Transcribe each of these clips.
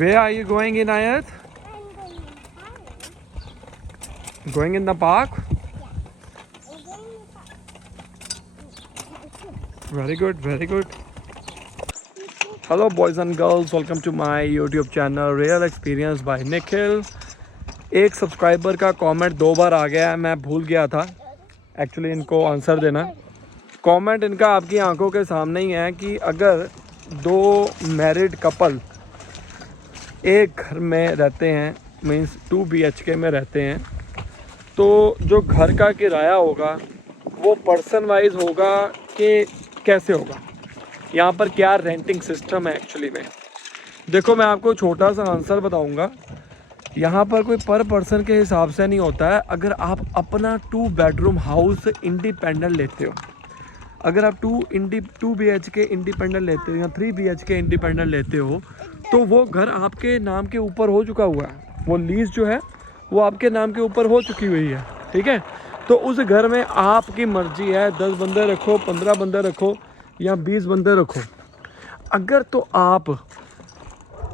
Where are you going, Inayat? Going in the park? Very good, very good. Hello boys and girls, welcome to my YouTube channel Real Experience by Nikhil. एक subscriber का comment 2 बार आ गया है, मैं भूल गया था actually इनको answer देना। कमेंट इनका आपकी आंखों के सामने ही है कि अगर 2 मैरिड कपल एक घर में रहते हैं, मीन्स 2 BHK में रहते हैं, तो जो घर का किराया होगा वो पर्सन वाइज होगा कि कैसे होगा, यहाँ पर क्या रेंटिंग सिस्टम है एक्चुअली में। देखो मैं आपको छोटा सा आंसर बताऊंगा। यहाँ पर कोई पर पर्सन के हिसाब से नहीं होता है। अगर आप अपना 2 बेडरूम हाउस इंडिपेंडेंट लेते हो, अगर आप 2 BHK इंडिपेंडेंट लेते हो या 3 BHK इंडिपेंडेंट लेते हो, तो वो घर आपके नाम के ऊपर हो चुका हुआ है। वो लीज जो है वो आपके नाम के ऊपर हो चुकी हुई है, ठीक है। तो उस घर में आपकी मर्जी है, 10 बंदे रखो, 15 बंदे रखो या 20 बंदे रखो। अगर तो आप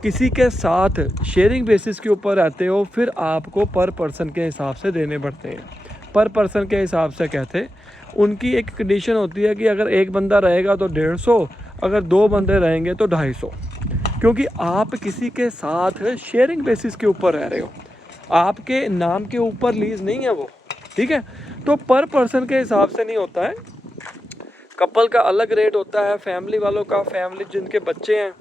किसी के साथ शेयरिंग बेसिस के ऊपर रहते हो, फिर आपको पर पर्सन के हिसाब से देने पड़ते हैं। पर पर्सन के हिसाब से कहते, उनकी एक कंडीशन होती है कि अगर एक बंदा रहेगा तो 150, अगर 2 बंदे रहेंगे तो 250, क्योंकि आप किसी के साथ शेयरिंग बेसिस के ऊपर रह रहे हो, आपके नाम के ऊपर लीज नहीं है वो, ठीक है। तो पर पर्सन के हिसाब से नहीं होता है। कपल का अलग रेट होता है, फैमिली वालों का, फैमिली जिनके बच्चे हैं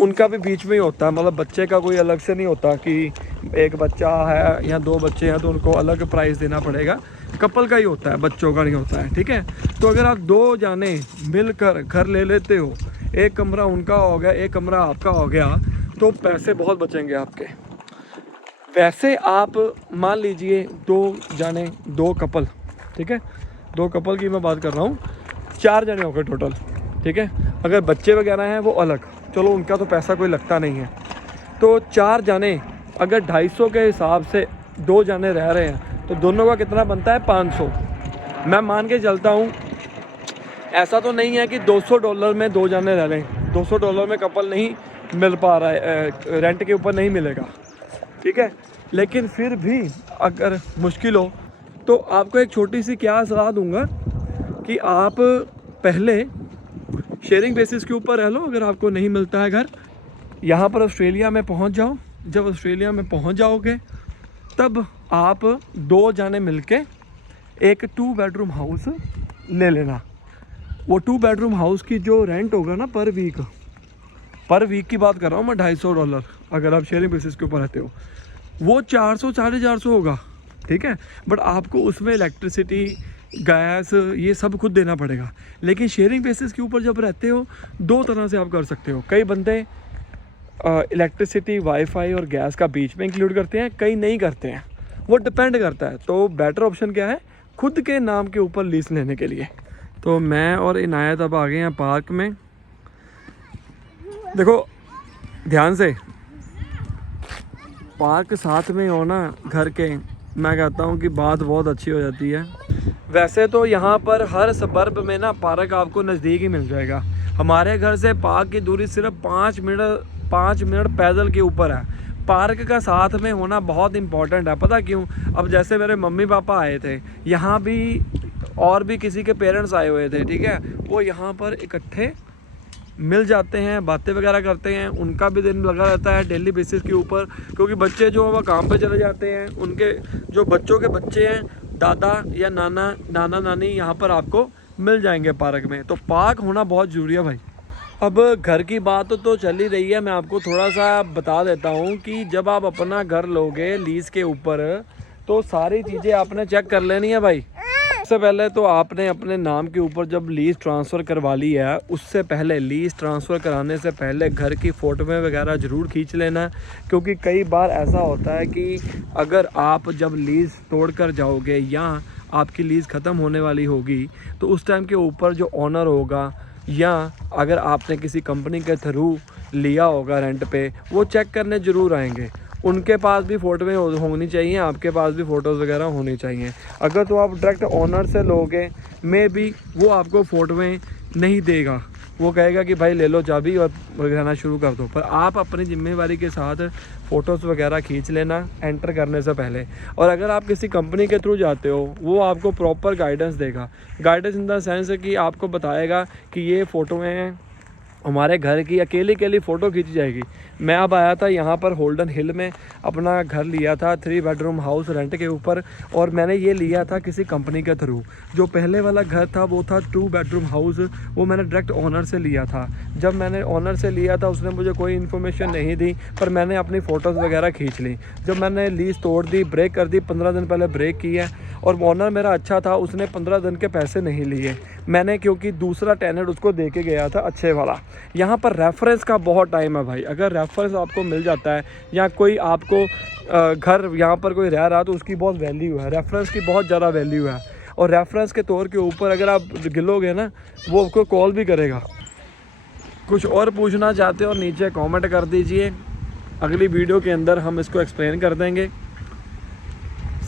उनका भी बीच में ही होता है। मतलब बच्चे का कोई अलग से नहीं होता कि एक बच्चा है या 2 बच्चे हैं तो उनको अलग प्राइस देना पड़ेगा। कपल का ही होता है, बच्चों का नहीं होता है, ठीक है। तो अगर आप 2 जाने मिलकर घर ले लेते हो, एक कमरा उनका हो गया, एक कमरा आपका हो गया, तो पैसे बहुत बचेंगे आपके। वैसे आप मान लीजिए 2 जाने 2 कपल, ठीक है, 2 कपल की मैं बात कर रहा हूँ, 4 जने हो गए टोटल, ठीक है। अगर बच्चे वगैरह हैं वो अलग, चलो उनका तो पैसा कोई लगता नहीं है। तो 4 जाने अगर 250 के हिसाब से 2 जाने रह रहे हैं तो दोनों का कितना बनता है, 500। मैं मान के चलता हूँ, ऐसा तो नहीं है कि $200 में 2 जाने रह लें। $200 में कपल नहीं मिल पा रहा है, रेंट के ऊपर नहीं मिलेगा, ठीक है। लेकिन फिर भी अगर मुश्किल हो तो आपको एक छोटी सी क्या सलाह दूंगा कि आप पहले शेयरिंग बेसिस के ऊपर रह लो। अगर आपको नहीं मिलता है घर, यहाँ पर ऑस्ट्रेलिया में पहुँच जाओ। जब ऑस्ट्रेलिया में पहुँच जाओगे तब आप 2 जाने मिलके एक 2 बेडरूम हाउस ले लेना। वो 2 बेडरूम हाउस की जो रेंट होगा ना पर वीक की बात कर रहा हूँ मैं, $250 अगर आप शेयरिंग बेसिस के ऊपर रहते हो, वो 400 450 होगा, ठीक है। बट आपको उसमें इलेक्ट्रिसिटी, गैस, ये सब खुद देना पड़ेगा। लेकिन शेयरिंग बेसिस के ऊपर जब रहते हो, 2 तरह से आप कर सकते हो। कई बंदे इलेक्ट्रिसिटी, वाईफाई और गैस का बीच में इंक्लूड करते हैं, कई नहीं करते हैं, वो डिपेंड करता है। तो बेटर ऑप्शन क्या है, खुद के नाम के ऊपर लीज लेने के लिए। तो मैं और इनायत अब आ गए हैं पार्क में। देखो ध्यान से, पार्क साथ में हो ना घर के, मैं कहता हूँ कि बात बहुत अच्छी हो जाती है। वैसे तो यहाँ पर हर सबर्ब में ना पार्क आपको नज़दीक ही मिल जाएगा। हमारे घर से पार्क की दूरी सिर्फ 5 मिनट पैदल के ऊपर है। पार्क का साथ में होना बहुत इम्पोर्टेंट है, पता क्यों? अब जैसे मेरे मम्मी पापा आए थे, यहाँ भी और भी किसी के पेरेंट्स आए हुए थे, ठीक है, वो यहाँ पर इकट्ठे मिल जाते हैं, बातें वगैरह करते हैं। उनका भी दिन लगा रहता है डेली बेसिस के ऊपर, क्योंकि बच्चे जो वो काम पे चले जाते हैं, उनके जो बच्चों के बच्चे हैं, दादा या नाना नानी यहाँ पर आपको मिल जाएंगे पार्क में। तो पार्क होना बहुत ज़रूरी है भाई। अब घर की बात तो चल ही रही है, मैं आपको थोड़ा सा बता देता हूँ कि जब आप अपना घर लोगे लीज़ के ऊपर, तो सारी चीज़ें आपने चेक कर लेनी है भाई। सबसे पहले तो आपने अपने नाम के ऊपर जब लीज़ ट्रांसफ़र करवा ली है, उससे पहले, लीज़ ट्रांसफ़र कराने से पहले घर की फ़ोटोएं वगैरह ज़रूर खींच लेना। क्योंकि कई बार ऐसा होता है कि अगर आप जब लीज़ तोड़ कर जाओगे या आपकी लीज़ ख़त्म होने वाली होगी, तो उस टाइम के ऊपर जो ऑनर होगा या अगर आपने किसी कंपनी के थ्रू लिया होगा रेंट पे, वो चेक करने ज़रूर आएंगे। उनके पास भी फ़ोटोएं होनी चाहिए, आपके पास भी फ़ोटोज़ वगैरह होनी चाहिए। अगर तो आप डायरेक्ट ऑनर से लोगे, मे बी वो आपको फ़ोटोएं नहीं देगा, वो कहेगा कि भाई ले लो चाबी और रहना शुरू कर दो। पर आप अपनी जिम्मेवारी के साथ फ़ोटोज़ वगैरह खींच लेना एंटर करने से पहले। और अगर आप किसी कंपनी के थ्रू जाते हो, वो आपको प्रॉपर गाइडेंस देगा। गाइडेंस इन द सेंस है कि आपको बताएगा कि ये फ़ोटोएँ हमारे घर की अकेली फ़ोटो खींची जाएगी। मैं अब आया था यहाँ पर होल्डन हिल में, अपना घर लिया था 3 बेडरूम हाउस रेंट के ऊपर, और मैंने ये लिया था किसी कंपनी के थ्रू। जो पहले वाला घर था वो था 2 बेडरूम हाउस, वो मैंने डायरेक्ट ओनर से लिया था। जब मैंने ओनर से लिया था उसने मुझे कोई इन्फॉर्मेशन नहीं दी, पर मैंने अपनी फ़ोटोज़ वगैरह खींच ली। जब मैंने लीज़ तोड़ दी, ब्रेक कर दी, 15 दिन पहले ब्रेक की है, और ओनर मेरा अच्छा था, उसने 15 दिन के पैसे नहीं लिए मैंने, क्योंकि दूसरा टेनेंट उसको दे के गया था अच्छे वाला। यहाँ पर रेफरेंस का बहुत टाइम है भाई। अगर रेफरेंस आपको मिल जाता है या कोई आपको घर यहाँ पर कोई रह रहा तो उसकी बहुत वैल्यू है, रेफरेंस की बहुत ज़्यादा वैल्यू है। और रेफरेंस के तौर के ऊपर अगर आप गिलोगे ना, वो आपको कॉल भी करेगा। कुछ और पूछना चाहते हो नीचे कमेंट कर दीजिए, अगली वीडियो के अंदर हम इसको एक्सप्लेन कर देंगे।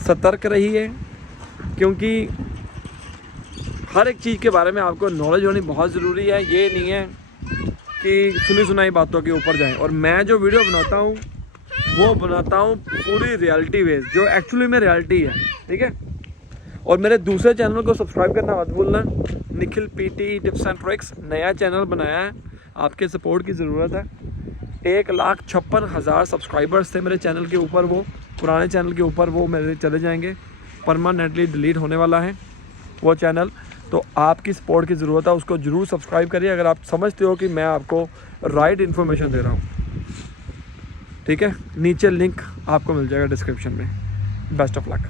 सतर्क रहिए, क्योंकि हर एक चीज़ के बारे में आपको नॉलेज होनी बहुत ज़रूरी है। ये नहीं है कि सुनी सुनाई बातों के ऊपर जाएं। और मैं जो वीडियो बनाता हूँ वो बनाता हूँ पूरी रियलिटी बेस, जो एक्चुअली में रियलिटी है, ठीक है। और मेरे दूसरे चैनल को सब्सक्राइब करना मत भूलना, Nikhil PT tips and tricks. नया चैनल बनाया है, आपके सपोर्ट की ज़रूरत है। 1,56,000 सब्सक्राइबर्स थे मेरे चैनल के ऊपर, वो पुराने चैनल के ऊपर वो मेरे चले जाएंगे, परमानेंटली डिलीट होने वाला है वो चैनल। तो आपकी सपोर्ट की ज़रूरत है, उसको ज़रूर सब्सक्राइब करिए अगर आप समझते हो कि मैं आपको राइट इन्फॉर्मेशन दे रहा हूँ, ठीक है। नीचे लिंक आपको मिल जाएगा डिस्क्रिप्शन में। Best of luck.